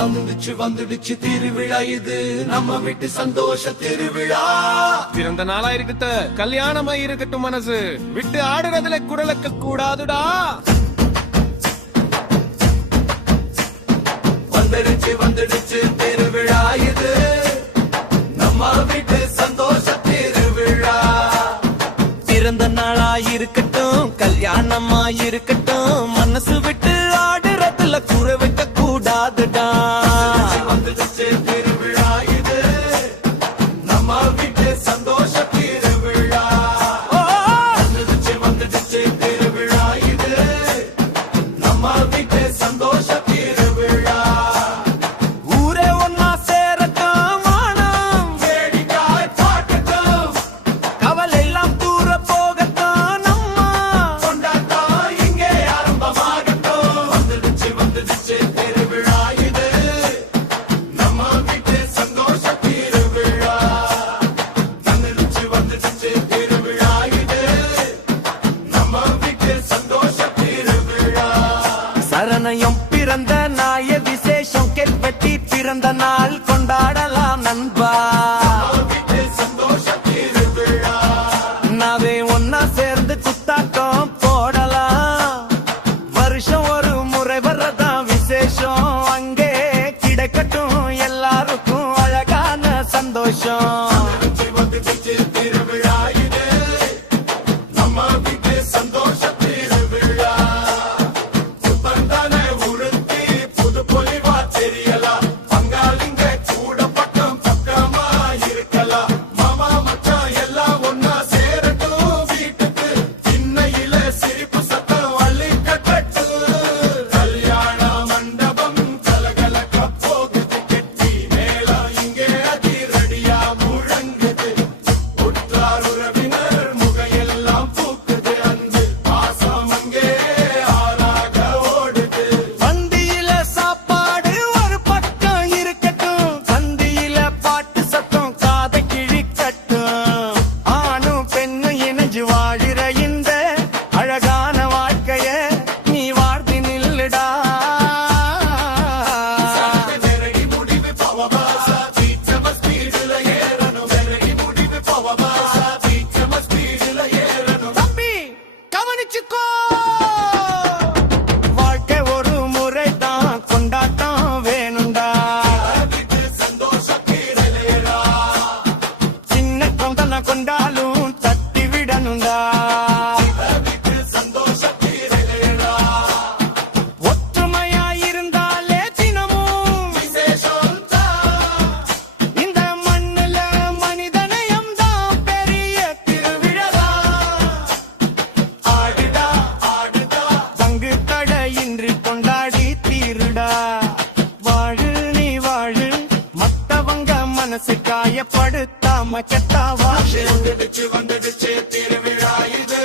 வந்துடுச்சு திருவிழா இது நம்ம வீட்டு சந்தோஷ திருவிழா. பிறந்த நாளா இருக்கட்டு கல்யாணமா இருக்கட்டும் மனசு விட்டு ஆடுறதுல குரலுக்க கூடாதுடா. வந்துடுச்சு திருவிழா இது நம்ம வீட்டு சந்தோஷ திருவிழா. பிறந்த நாளா இருக்கட்டும் கல்யாணமா இருக்கட்டும் மனசு விட்டு ஆடுறதுல குறை வைக்க கூடாதுடா. வந்துடுச்சு திருவிழா இது நம்ம வீட்டு சந்தோஷ திருவிழா. வந்துடுச்சு திருவிழா இது நம்ம வீட்டு சந்தோஷ திருவிழா. ஊரே ஒன்னா சேரட்டும் வானம் வேடிக்காய் பார்க்கட்டும் கவலை எல்லாம் தூர போகட்டும் நம்ம கொண்டாட்டம் இங்கே ஆரம்பமாகட்டும். வந்துடுச்சு திருவிழா இது நம்ம வீட்டு சந்தோஷ திருவிழா. வந்துடுச்சு திருவிழா இது நம்ம வீட்டு சந்தோஷ திருவிழா. சரணயம் பிறந்த நாய விசேஷம் கெட்பட்டி பிறந்த நாள் கொண்டாடலாம் நண்பா. வீட்டு சந்தோஷ திருவிழா. நாவே ஒன்னா சேர்ந்து குத்தாட்டம் போடலாம். வருஷம் ஒரு முறை வர்றதான் விசேஷம் அங்கே கிடைக்கட்டும் எல்லாருக்கும் அழகான சந்தோஷம். வந்துடுச்சு திருவிழா இது நம்ம வீட்டு சந்தோஷ திருவிழா. புத்தந்தானே உறுத்தி புது பொலிவா தெரியலாம். பங்காளிங்க கூட பக்கம் பக்கமா இருக்கலாம். மாமா மச்சான் எல்லாம் ஒன்னா சேரட்டும் வீட்டுக்கு. இன்னையில சிரிப்பு சத்தம் அள்ளி கட்டட்டு. கல்யாண மண்டபம் கலகலக்க போகுது. கெட்டி மேளம் இங்கே அதிரடியா முழங்குது. உற்றார் உறவினர் முகையெல்லாம் பூக்குது. அன்பு பாசம் அங்கே ஆறாக ஓடுது. பந்தியில சாப்பாடு ஒரு பக்கம் இருக்கட்டும் சந்தியில பாட்டு சத்தம் காதை கிழிக்கட்டும். ஆணும் பெண்ணும் இணைஞ்சு வாழிற இந்த அழகான வாழ்க்கைய நீ வாழ்த்தி நில்லுடா. விலகி முடிவு பவபாசா பீச்சம ஸ்பீடுல ஏறணும். விலகி முடிவு பவபாசா பீச்சம ஸ்பீடுல ஏறணும். தம்பி கவனிச்சுக்கோ வாழ்க்கை ஒரு முறைதான் கொண்டாட்டம் வேணும்டா. வீட்டு சந்தோஷ கீரலேரா. சின்ன கொண்டன கொண்டாலும் தட்டி விடணும்டா. வீட்டு சந்தோஷ கீரலேரா. ஒற்றுமையா இருந்தாலே தினமும் விசேஷம் தான். இந்த மண்ணுல மனிதநேயம் தான் பெரிய திருவிழா. ஆடுடா ஆடுடா பங்கு தடையின்றி கொண்டாடி தீருடா. வாழு நீ வாழு மத்தவங்க மனசு காயப்படுத்தாம கெட்டா வாழு. வந்துடுச்சு திருவிழா இது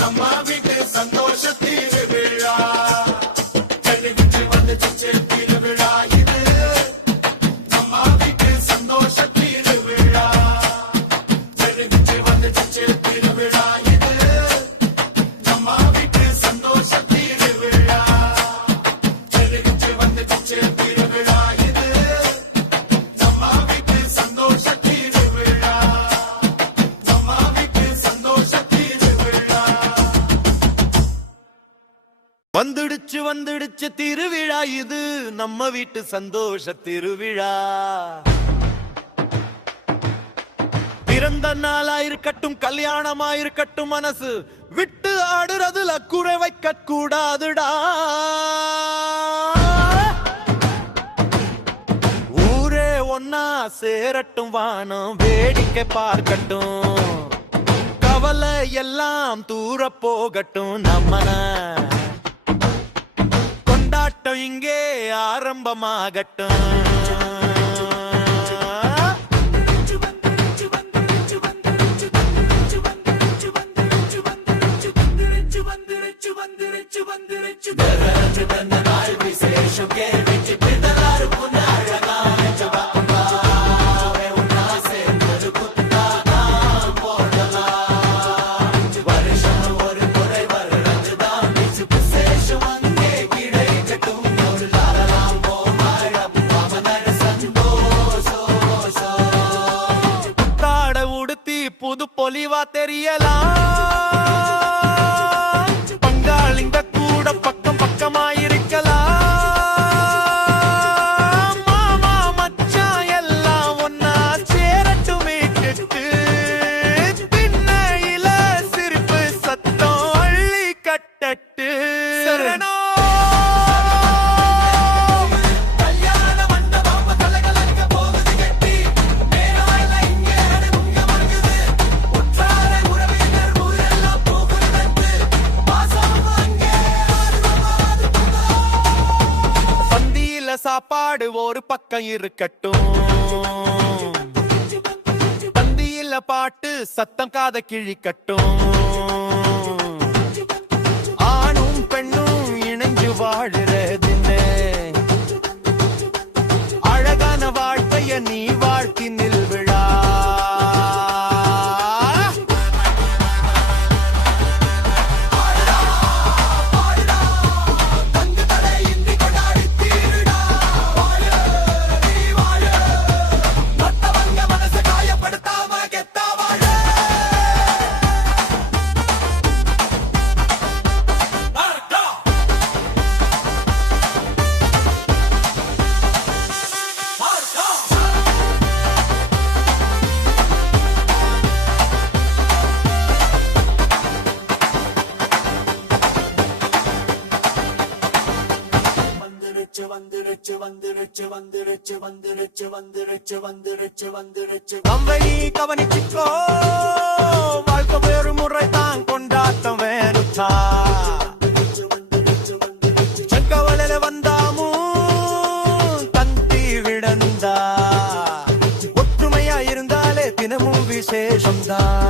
நம்ம வீட்டு சந்தோஷ திருவிழா. வந்துடுச்சு திருவிழா இது நம்ம வீட்டு சந்தோஷ திருவிழா. வந்துடுச்சு திருவிழா இது நம்ம வீட்டு சந்தோஷ திருவிழா. வந்துடுச்சு திருவிழா இது நம்ம வீட்டு சந்தோஷ திருவிழா. நம்ம வீட்டு சந்தோஷ திருவிழா. வந்துடுச்சு திருவிழா இது நம்ம வீட்டு சந்தோஷ திருவிழா. பிறந்த நாளா இருக்கட்டும் கல்யாணமா இருக்கட்டும் மனசு விட்டு ஆடுறதுல குறை வைக்க கூடாதுடா. ஊரே ஒன்னா சேரட்டும் வானம் வேடிக்கை பார்க்கட்டும் கவலை எல்லாம் தூர போகட்டும். நம்மன கொண்டாட்டம் இங்கே ஆரம்பமாகட்டும். வருஷம் ஒரு முறை வர ரஞ்சுதான் விசேஷம் அங்கே கிடைக்கட்டும். ஒரு லாரலாம் போக தெரியலாம் பங்காளிங்க கூட பக்கம் பக்கமாயிருக்கலாம் மாமா மச்சான் எல்லாம் ஒன்னா சேரட்டுமே கெட்டு பின்னையில சிரிப்பு சத்தம் அள்ளி கட்டட்டு சரணோ சாப்பாடு ஒரு பக்கம் இருக்கட்டும் பந்தியில பாட்டு சத்தம் காத கிழிக்கட்டும் ஆணும் பெண்ணும் இணைஞ்சு வாழுறதுன்னு அழகான வாழ்க்கைய நீ வாழ்த்தி நில்விழா நம்மை கவனிச்சுக்கோ வாழ்க்கை வேறு முறை தான் கொண்டாட்டம் வேணுச்சா செங்கவலையில வந்தாமும் தந்தி விடந்தா ஒற்றுமையா இருந்தாலே தினமும் விசேஷம்தான்